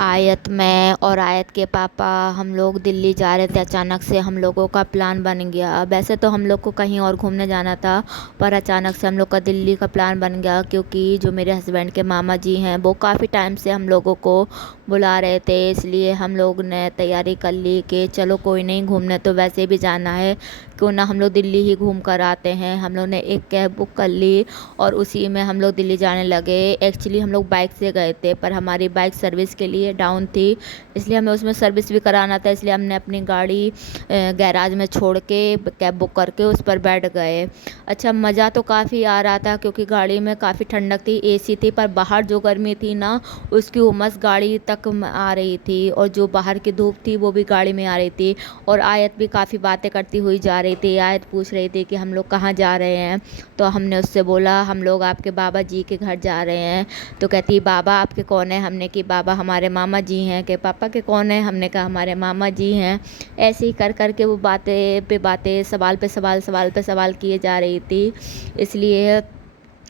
आयत मैं और आयत के पापा हम लोग दिल्ली जा रहे थे। अचानक से हम लोगों का प्लान बन गया। वैसे तो हम लोग को कहीं और घूमने जाना था, पर अचानक से हम लोग का दिल्ली का प्लान बन गया, क्योंकि जो मेरे हस्बैंड के मामा जी हैं वो काफ़ी टाइम से हम लोगों को बुला रहे थे। इसलिए हम लोग ने तैयारी कर ली कि चलो कोई नहीं, घूमने तो वैसे भी जाना है, क्यों ना हम लोग दिल्ली ही घूम कर आते हैं। हम लोग ने एक कैब बुक कर ली और उसी में हम लोग दिल्ली जाने लगे। एक्चुअली हम लोग बाइक से गए थे, पर हमारी बाइक सर्विस के लिए डाउन थी, इसलिए हमें उसमें सर्विस भी कराना था। इसलिए हमने अपनी गाड़ी गैराज में छोड़ के कैब बुक करके उस पर बैठ गए। अच्छा, मज़ा तो काफ़ी आ रहा था, क्योंकि गाड़ी में काफ़ी ठंडक थी, एसी थी, पर बाहर जो गर्मी थी ना, उसकी उमस गाड़ी तक आ रही थी, और जो बाहर की धूप थी वो भी गाड़ी में आ रही थी। और आयत भी काफ़ी बातें करती हुई जा रही थी। आयत पूछ रही थी कि हम लोग कहाँ जा रहे हैं, तो हमने उससे बोला हम लोग आपके बाबा जी के घर जा रहे हैं। तो कहती बाबा आपके कौन है? हमने कि बाबा हमारे मामा जी हैं। कि पापा के कौन है? हमने कहा हमारे मामा जी हैं। ऐसे ही कर कर के वो बातें पे बातें, सवाल पे सवाल, सवाल पे सवाल किए जा रही थी। इसलिए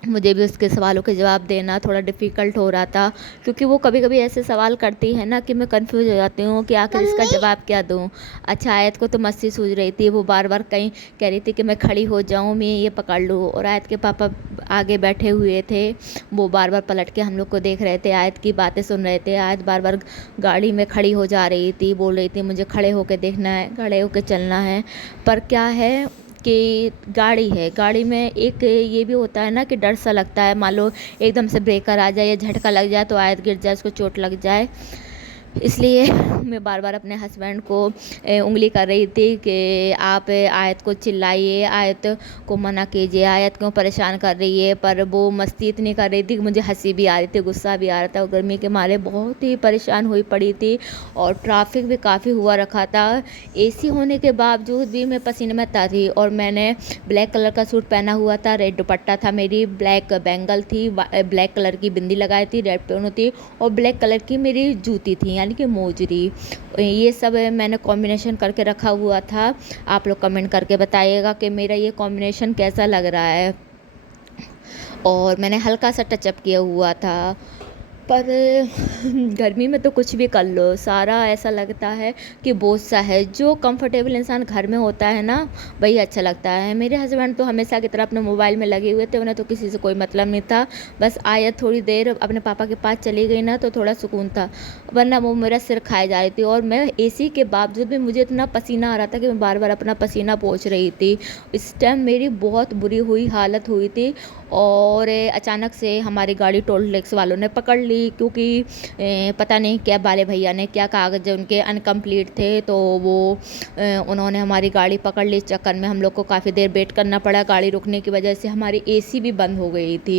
मुझे भी उसके सवालों के जवाब देना थोड़ा डिफ़िकल्ट हो रहा था, क्योंकि वो कभी कभी ऐसे सवाल करती है ना कि मैं कंफ्यूज हो जाती हूँ कि आखिर इसका जवाब क्या दूँ। अच्छा, आयत को तो मस्ती सूझ रही थी, वो बार बार कहीं कह रही थी कि मैं खड़ी हो जाऊँ, मैं ये पकड़ लूँ। और आयत के पापा आगे बैठे हुए थे, वो बार बार पलट के हम लोग को देख रहे थे, आयत की बातें सुन रहे थे। आयत बार बार गाड़ी में खड़ी हो जा रही थी, बोल रही थी मुझे खड़े होकर देखना है, खड़े होकर चलना है। पर क्या है कि गाड़ी है, गाड़ी में एक ये भी होता है ना कि डर सा लगता है, मान लो एकदम से ब्रेकर आ जाए या झटका लग जाए तो आयत गिर जाए, उसको चोट लग जाए। इसलिए मैं बार बार अपने हस्बैंड को उंगली कर रही थी कि आप आयत को चिल्लाइए, आयत को मना कीजिए, आयत क्यों परेशान कर रही है। पर वो मस्ती इतनी कर रही थी कि मुझे हंसी भी आ रही थी, गुस्सा भी आ रहा था, और गर्मी के मारे बहुत ही परेशान हुई पड़ी थी। और ट्रैफिक भी काफ़ी हुआ रखा था। एसी होने के बावजूद भी मैं पसीने में थी, और मैंने ब्लैक कलर का सूट पहना हुआ था, रेड दुपट्टा था, मेरी ब्लैक बैंगल थी, ब्लैक कलर की बिंदी लगाई थी, रेड पेन थी, और ब्लैक कलर की मेरी जूती थी, यानी कि मोजरी। ये सब मैंने कॉम्बिनेशन करके रखा हुआ था। आप लोग कमेंट करके बताइएगा कि मेरा ये कॉम्बिनेशन कैसा लग रहा है। और मैंने हल्का सा टचअप किया हुआ था, पर गर्मी में तो कुछ भी कर लो, सारा ऐसा लगता है कि बोझ सा है। जो कंफर्टेबल इंसान घर में होता है ना, वही अच्छा लगता है। मेरे हस्बैंड तो हमेशा की तरह अपने मोबाइल में लगे हुए थे, उन्हें तो किसी से कोई मतलब नहीं था। बस आयत थोड़ी देर अपने पापा के पास चली गई ना, तो थोड़ा सुकून था, वरना वो मेरा सिर खाए जा रही थी। और मैं एसी के बावजूद भी मुझे इतना पसीना आ रहा था कि मैं बार बार अपना पसीना पोंछ रही थी। इस टाइम मेरी बहुत बुरी हुई हालत हुई थी। और अचानक से हमारी गाड़ी टोल टैक्स वालों ने पकड़ ली, क्योंकि पता नहीं क्या बाले भैया ने क्या कागज़ उनके अनकम्प्लीट थे, तो वो उन्होंने हमारी गाड़ी पकड़ ली। इस चक्कर में हम लोग को काफ़ी देर वेट करना पड़ा। गाड़ी रुकने की वजह से हमारी एसी भी बंद हो गई थी।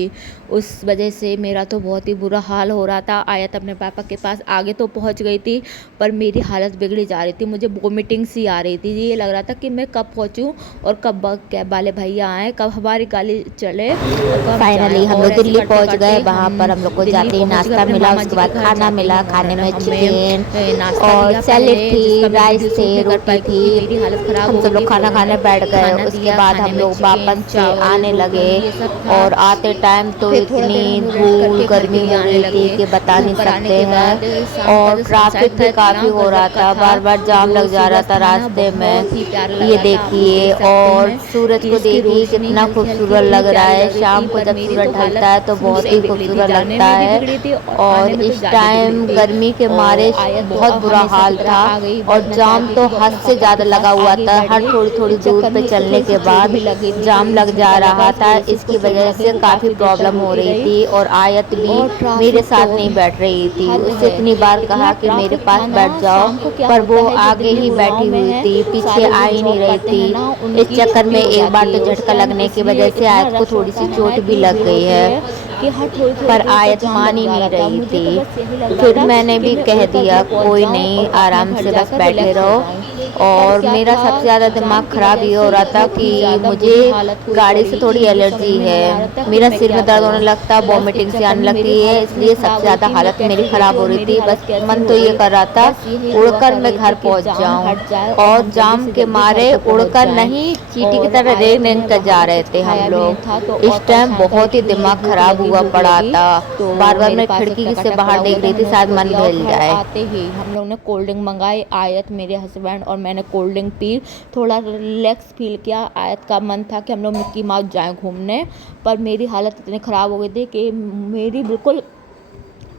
उस वजह से मेरा तो बहुत ही बुरा हाल हो रहा था। आयत अपने पापा के पास आगे तो पहुंच गई थी, पर मेरी हालत बिगड़ी जा रही थी, मुझे वोमिटिंग सी आ रही थी। ये लग रहा था कि मैं कब पहुंचूं और कब कैब वाले भैया आए, कब हमारी गाड़ी चले और कब फाइनली जाए। हम और लोग ऐसे दिल्ली करते पहुंच गए। करते वहाँ हम पर हम लोग को दिल्ली जाते ही पहुंच गए। नाश्ता अपने मिला, मामा उसके जी के बाद घर खाना जाते मिला। ही खाने में चिकन हमें नाश्ता और दिया सैलेड पहले, जिसका थी, मैं राइस वीडियो थे, शूट नहीं कर रोटी पाई थी। क्योंकि मेरी हालत ख़राब हम हो सब गई लोग थी। खाना खाने उन्होंने बैठ गए। खाना उसके दिया, बाद खाने हम में लोग चिकन, वापस से चावल, आने रोटी, लगे। ये सब था। और आते टाइम तो फिर थोड़ा देर इतनी हम लोग रेस्ट धूल करके घर के गर्मी लिए हो आने रही थी लगे। कि बता घर नहीं पर आने सकते के हैं। बाद शाम का और जो ट्रैफिक सनसेट था भी इतना काफ़ी हो रहा गजब का था, था बार बार कि जाम जो लग जा रहा सूरज था था ना, रास्ते में। बहुत ही प्यारा लग ये रहा था। आप लोग देखिए, देख सकते और हैं सूरज कि को इसकी देखिए रोशनी कितना हल्की हल्की खूबसूरत इतनी लग रहा प्यारी है। लग रही थी। शाम को पर जब मेरी सूरज तो ढलता हालत है तो शुरू से बहुत ही ही बिगड़ी थी, खूबसूरत जाने लगता में भी है। बिगड़ी थी और और आने में तो इस ज़्यादा बिगड़ी टाइम थी। गर्मी के मारे और आयत तो बहुत बुरा हमेशा की हाल तरह था। आ गई, और बट मैं जाम चाहती तो थी वो हद अपने से पापा के ज़्यादा लगा पास हुआ आगे था। बैठ हर गई। थोड़ी थोड़ी इस दूर चक्कर पे में उसको चलने थोड़ी सी के चोट बाद भी लगी थी, जाम थोड़ी लग जा झटका लगा, रहा इस था। वजह से उसको इसकी चोट वजह लगी, से वो काफ़ी काफ़ी देर तक प्रॉब्लम हो रोती रही रही। थी। और आयत भी और मेरे ट्रैफिक तो साथ नहीं बैठ रही थी, हद उससे है, इतनी बार इतना कहा कि मेरे ट्रैफिक था पास ना। बैठ जाओ, शाम को क्या पर होता वो है, जो आगे दिल्ली ही गुड़गांव बैठी में हुई है, थी, पीछे सारे आ जो ही नहीं जॉब रही करते थी। हैं ना, इस उनकी चक्कर छुट्टी में हो एक बार जाती तो है उस झटका टाइम, लगने की इसलिए वजह से इतना आयत को रश थोड़ी होता सी है ना, चोट भी इतनी लग भीड़ गई होती है। है कि हर थोड़ी थोड़ी पर दूर पर आयत जाम मान लग ही जा नहीं रहा था। रही मुझे तो थी। बस यही लग रहा फिर था मैंने कि भी मैं कह उड़ दिया करके पहुंच कोई जाऊं नहीं, और अपने आराम घर से बस जाकर बैठे रिलैक्स हो रहो। जाऊं। और मेरा सबसे ज़्यादा दिमाग ख़राब ये हो रहा था कि मुझे गाड़ी से थोड़ी एलर्जी है, मेरा सिर में दर्द होने लगता, वॉमिटिंग सी आने लगती है, इसलिए सबसे ज़्यादा हालत मेरी ख़राब हो रही थी। बस मन तो ये कर रहा था उड़कर मैं घर पहुंच जाऊं, और जाम के मारे उड़कर नहीं, चींटी की तरह रेंग रेंग कर जा रहे थे हम लोग। इस टाइम बहुत ही दिमाग ख़राब हुआ पड़ा था, बार बार मैं खिड़की से बाहर देख रही थी, शायद मन बहल जाए। आते ही हम लोग ने कोल्ड ड्रिंक मंगाई। आयत, मेरे हस्बैंड और मैंने कोल्ड ड्रिंक पी, थोड़ा रिलैक्स फील किया। आयत का मन था कि हम लोग मिक्की माउस जाएं घूमने, पर मेरी हालत इतनी ख़राब हो गई थी कि मेरी बिल्कुल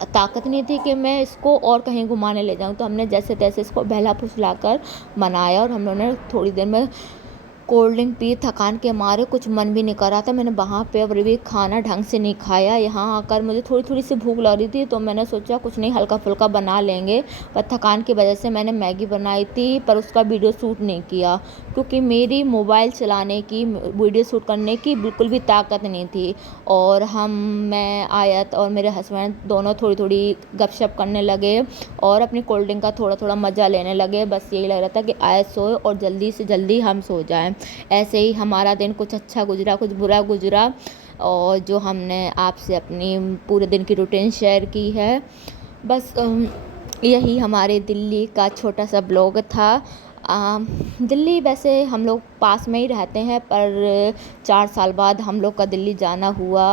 ताकत नहीं थी कि मैं इसको और कहीं घुमाने ले जाऊं। तो हमने जैसे तैसे इसको बहला फुसला कर मनाया, और हम लोगों ने थोड़ी देर में कोल्ड ड्रिंक पी। थकान के मारे कुछ मन भी नहीं कर रहा था। मैंने वहाँ पे और भी खाना ढंग से नहीं खाया। यहाँ आकर मुझे थोड़ी थोड़ी सी भूख लग रही थी, तो मैंने सोचा कुछ नहीं, हल्का फुल्का बना लेंगे। पर थकान की वजह से मैंने मैगी बनाई थी, पर उसका वीडियो शूट नहीं किया, क्योंकि मेरी मोबाइल चलाने की, वीडियो शूट करने की बिल्कुल भी ताकत नहीं थी। और मैं, आयत और मेरे हस्बैंड दोनों थोड़ी थोड़ी गपशप करने लगे और अपनी कोल्ड ड्रिंक का थोड़ा थोड़ा मज़ा लेने लगे। बस यही लग रहा था कि आयत सोए और जल्दी से जल्दी हम सो जाएं। ऐसे ही हमारा दिन कुछ अच्छा गुजरा, कुछ बुरा गुजरा, और जो हमने आपसे अपनी पूरे दिन की रूटीन शेयर की है। बस यही हमारे दिल्ली का छोटा सा ब्लॉग था। दिल्ली वैसे हम लोग पास में ही रहते हैं, पर 4 साल बाद हम लोग का दिल्ली जाना हुआ।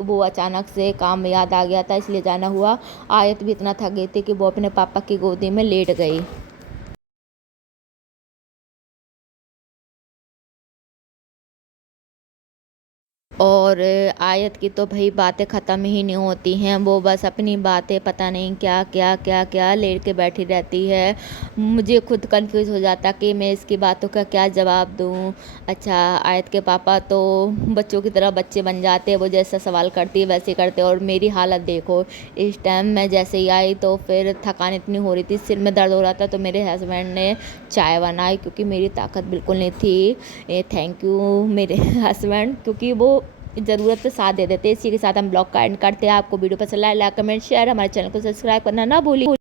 वो अचानक से काम याद आ गया था, इसलिए जाना हुआ। आयत भी इतना थक गई थी कि वो अपने पापा की गोदी में लेट गई। और आयत की तो भाई बातें ख़त्म ही नहीं होती हैं। वो बस अपनी बातें पता नहीं क्या क्या क्या क्या लेट के बैठी रहती है। मुझे खुद कंफ्यूज हो जाता कि मैं इसकी बातों का क्या जवाब दूँ। अच्छा, आयत के पापा तो बच्चों की तरह बच्चे बन जाते हैं, वो जैसा सवाल करती है वैसे करते, और मेरी हालत देखो। इस टाइम मैं जैसे ही आई तो फिर थकान इतनी हो रही थी, सिर में दर्द हो रहा था, तो मेरे हस्बैंड ने चाय बनाई, क्योंकि मेरी ताकत बिल्कुल नहीं थी। थैंक यू मेरे हस्बैंड, क्योंकि वो ज़रूरत पे साथ दे देते हैं। इसी के साथ हम ब्लॉग का एंड करते हैं। आपको वीडियो पसंद आए, लाइक कमेंट शेयर, हमारे चैनल को सब्सक्राइब करना ना भूलिए।